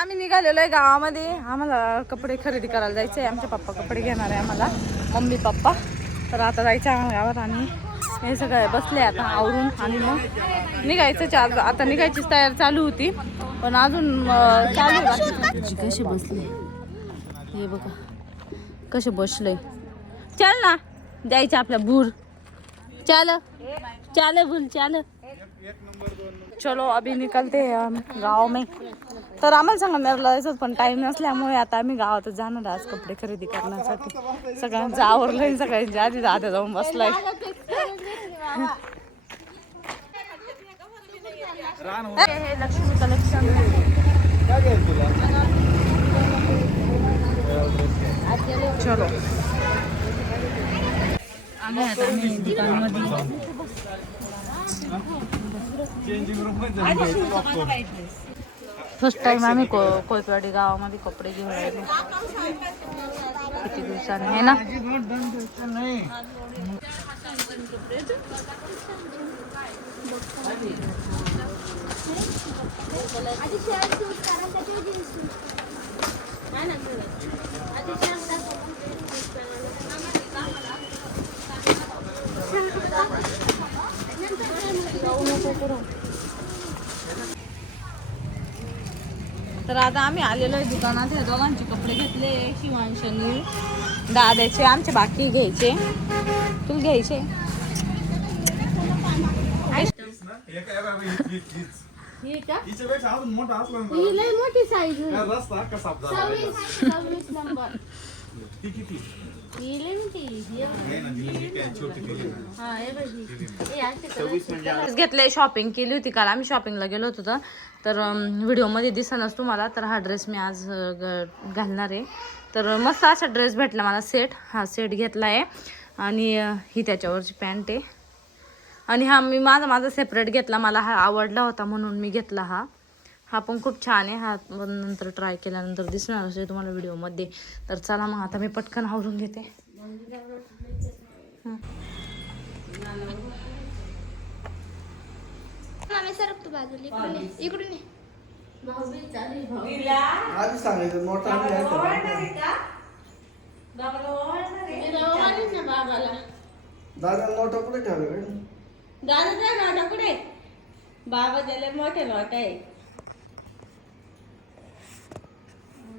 आम्ही निघालेलो आहे गावामध्ये. आम्हाला कपडे खरेदी करायला जायचं आहे आमचे पप्पा कपडे घेणार आहे आम्हाला. Mummy papa. तर आता जायचं आहे आम्हाला गावात आणि हे सगळे बसले आता आवरून आणि मग निघायचं चार आता निघायची तयार चालू होती. पण अजून चालू. कसे बसले? हे बघा. कसे बसले? चल ना. द्यायचं आपल्या भूर. चल. चल भूल चल. चलो अभी निकलते हैं हम गाव में. तर आम्हाला सांगा मेरला जायचं पण टाइम नसल्यामुळे आता आम्ही गावातच जाणार आज कपडे खरेदी करण्यासाठी. सगळ्यांचं आवरलंय सगळ्यांच्या आधी दादा जाऊन बसलाय. हे लक्ष्मी कलेक्शन चलो दुकानमध्ये फर्स्ट टाइम आम्ही को कोयकवाडी गावामध्ये कपडे घेऊन राहिलो किती दिवसांनी आहे ना तर आता आम्ही आलेलो आहे दुकानात. हे दोघांचे कपडे घेतले शिवांशनी दादाचे आमचे बाकी घ्यायचे. तू घ्यायचे. मोठा साईज नंबर तिला. घेतले शॉपिंग केली होती काल. आम्ही शॉपिंगला गेलो होतो तर. तर व्हिडिओमध्ये दिसणच तुम्हाला. तर हा ड्रेस मी आज ग- घालणार आहे. तर मस्त असा ड्रेस भेटला मला सेट हा सेट घेतला आहे आणि ही त्याच्यावरची पॅन्ट आहे. आणि हा मी माझा माझा सेपरेट घेतला. मला हा आवडला होता म्हणून मी घेतला हा. हा पण खूप छान आहे. हा नंतर ट्राय केल्यानंतर दिसणार असे तुम्हाला व्हिडिओमध्ये. तर चला मग आता मी पटकन आवरून घेते. आम्ही सरकतो बाजूला इकडून ये, इकडून ये. आधी सांगायचं मोठा नाही आहे का? तिला ओवाळीन ना बाबाला दादा मोठा कुठे ठेवलं दादा बाबा त्याला मोठे नोट आहे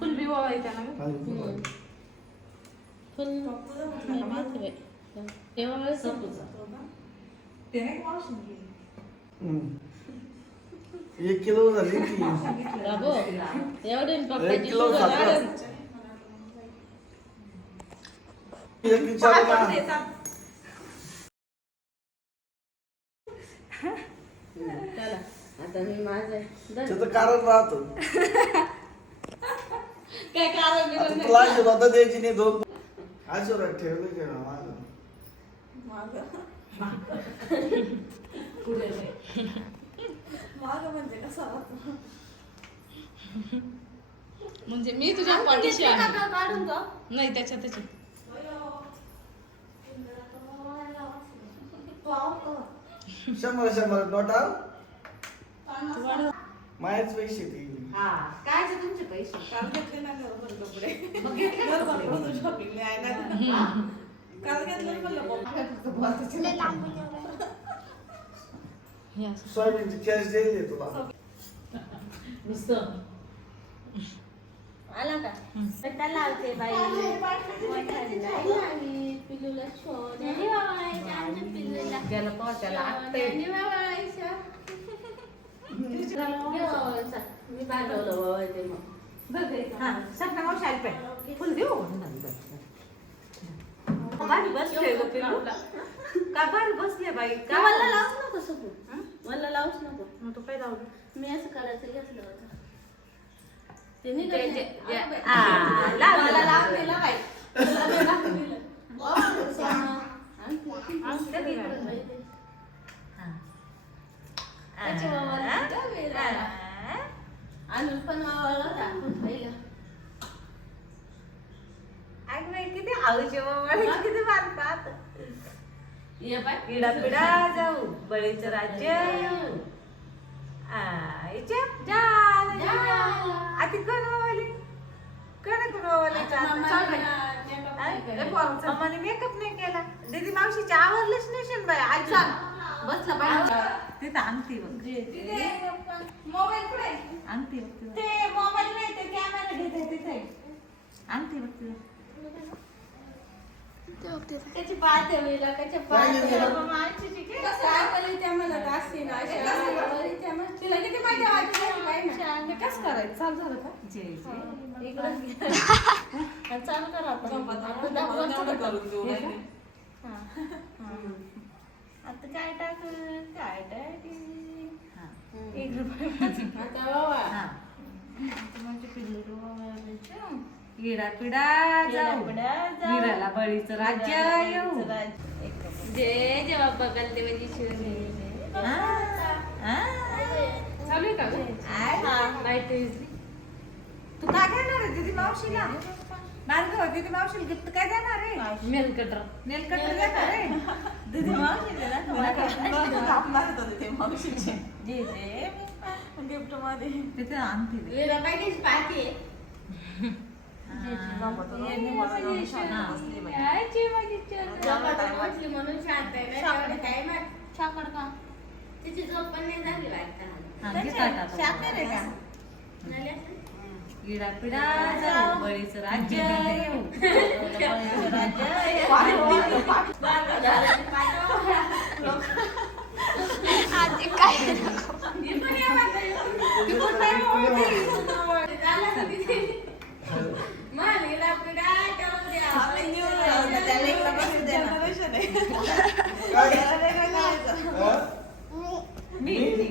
फुल बी ओवायचा ना. फुल नाही माहिती बाई. हे ओवाळायचं. हम्म. एक किलो झाली बाबू, एवढी एक पप्पाची किलो शुगर साखर. वाढेल. एक विचारू ना चला, आता मी माझं त्याचं कारण राहतं. काय कारण आता तुला आशीर्वाद द्यायची नाही दोन. आशीर्वाद ठेवले का माझं म्हणजे मी तुझ्या पाठीशी आहे काढून का नाही त्याच्या त्याच्या शंभर शंभर नोटा मायाच पैसे ती काय तुमचे पैसे काल घेतले ना घरभर कपडे मग घेतले शॉपिंग आहे ना काल घेतलं म्हणलं सोयाबीनची कॅश देईल तुला. आला का? पट्टा लावते बाई. पिलूला पिल्लूला. त्याला. घे वावायचा. मी बांधवलं वावायचे मग. हा सगळं आली पाय फुल देऊ? भारी बसले ग पिलू का भारी बसले बाई का मला लावूच नको सगळं मला लावूच नको मग तू काय लावलं मी असं करायचं घेतलं होतं ते नाही. जे- आ, आ, लाव- मला लाव दिलं बाई. तुला मी लावून दिलं. ओ, सोना. आणि तू किती आणि ते? हा. त्याच्या दिलं वेलाला. आ. आणून पण वावाला टाकून खायला. अगं बाई, किती आवडीचे बाबा किती मारतात पिढा पिढा जाऊ बळीचं राज्य आधी कोण वावली कोण कोण वावली मम्माने मेकअप नाही केला. दीदी मावशीची आवडलंच नसेल बाय आज बसला पाहिजे तिथं अंगठी बघ. मोबाईल कुठे अंगठी बघ. ते मोबाईल नाही ते कॅमेरा घेते तिथे. अंगठी बघ त्याची पाहते वेळेला त्याच्या पाहते त्या म्हणत असते ना अशा तिला किती वाटते ना? कसं करायचं? चालू झालं का? इकडं चालू करा आता. हा. हा. काय टाकू? काय टाकू? हा. एक रुपये आता बाबा. हा. पिल्लू बाबा इडा पिडा जाऊ. पिडा जाऊ. मीराला बळीचं राज्य येऊ. जय जेव्हा बघल तेव्हा जी हा. हा. चालू आहे का गं? लाइट तू काय देणार आहे दीदी मावशीला? भार्गव दीदी मावशीला गिफ्ट काय देणार आहे? मेल कटर नेल कटर देणार आहे? दीदी मावशीला ना गिफ्टमध्ये. तिथे आणते. ते. पाहिजे पाहते म्हणून शांत आहे ना काय माहीत. का तिची झोप पण नाही झाली वाटतं आहे का झाली असेल. इडा पिडा जाऊ बळीचं राज्य येऊ बळीचं राज्य येऊ ये म्हणते. इकडून नाही ओळखी. झालं तिथे. मान इडा पिडा करून द्या. मी मी.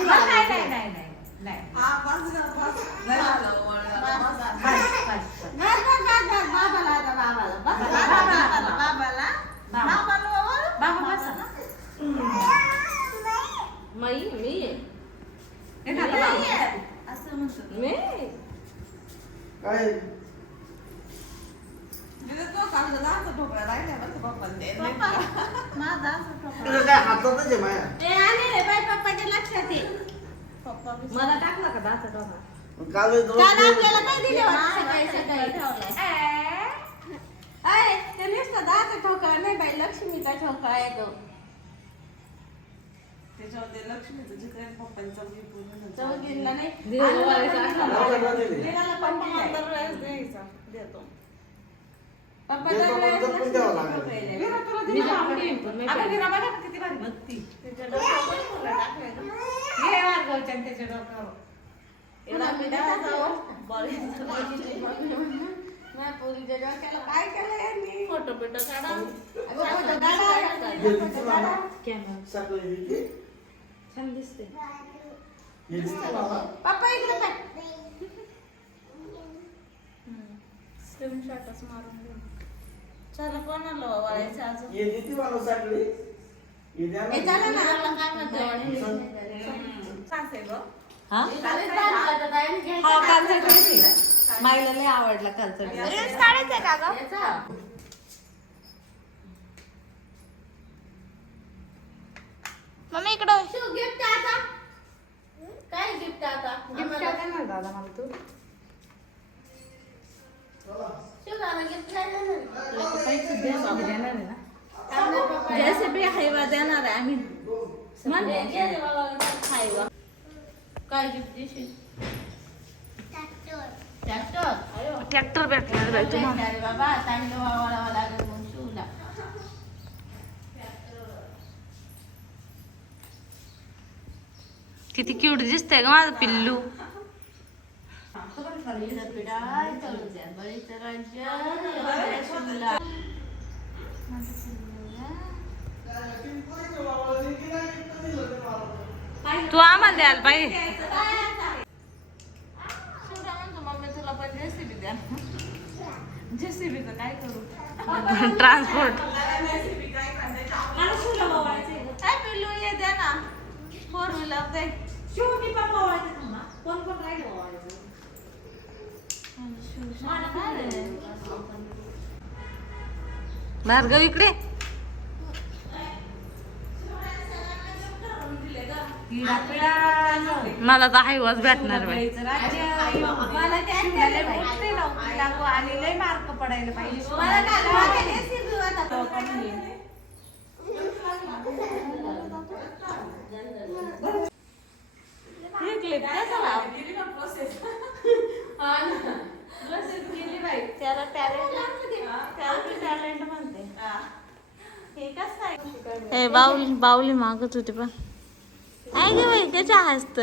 नाही, नाही, नाही, नाही, नाही. बस, बस, बस. बाबा बसा. हे खाली बाबा. काय तुझं काय हातातच आहे माया लक्षात ये मला दाचा डोका काल काल आपल्याला काय दिले होते? सकाळी सकाळी अय, ते नुसतं दहाचा ठोकळा नाही बाई लक्ष्मीचा ठोकळा आहे तो. चौघींना नाही दिलेलं वाळायचं आठवलं. दिलेला पप्पा मला दरवेळेस द्यायचा. देतो. पप्पा देतो पण दरवेळेस जपून द्यावं लागेल. लक्ष्मी विरा, तुला दिली का आवडी? अगं, विरा, बघा ना किती भारी बघती. तिच्या डोक्यावर पण फुलं टाकलेलं. घे भार्गवच्या आणि त्याच्या डोक्यावर. एवढा पिढा जाऊ. माझ्या पोरीच्या डोक्याला काय केलं यांनी? फोटो बिटो काढा. अगं, फोटो काढा. फोटो काढा. साखळी दिली. छान दिसते हे दिसतं बाबा? पप्पा इकडे पाय. स्क्रीनशॉटच मारून. चला कोणाला ओवाळायचं अजून हे ना. झालं ना आपलं काय म्हणतो कालच हा? कालचा ड्रेस माईला लय आवडला कालचा ड्रेस का गं? मम्मी इकडं gift आता. काय गिफ्ट आता? आम्हाला- दादा मला तू? दादा gift काय देणार? आहे ना? आम्ही म्हण, काय गिफ्ट देशील ट्रॅक्टर अयो ट्रॅक्टर भेटणार बाई तुम्हाला. भेटणार रे बाबा. चांगलं वावरावं लागेल मग शिवला. किती क्यूट दिसतंय का माझं पिल्लू. बळीचं पिढा चलू द्या बळीचं राज्य एवढ्या शिवला. माझं शिवला. तू आम्हाला द्यायला पाहिजे शिवला म्हणतो मम्मी तुला पण रेसिपी द्या जेसीबीचं काय करू? ट्रान्सपोर्ट. काय पिल्लू ये द्या ना. फोर व्हीलर दे. शिवनी पण कोण राहिलं भार्गव इकडे मला तर हायवाच भेटणार बाई. मला लागू आणि लय मार्क पडायला पाहिजे. मला काय त्याला टॅलेंट त्याला टॅलेंट म्हणते. हे. कसं आहे? मागत होती पण. काय गे बाई त्याच्या हसत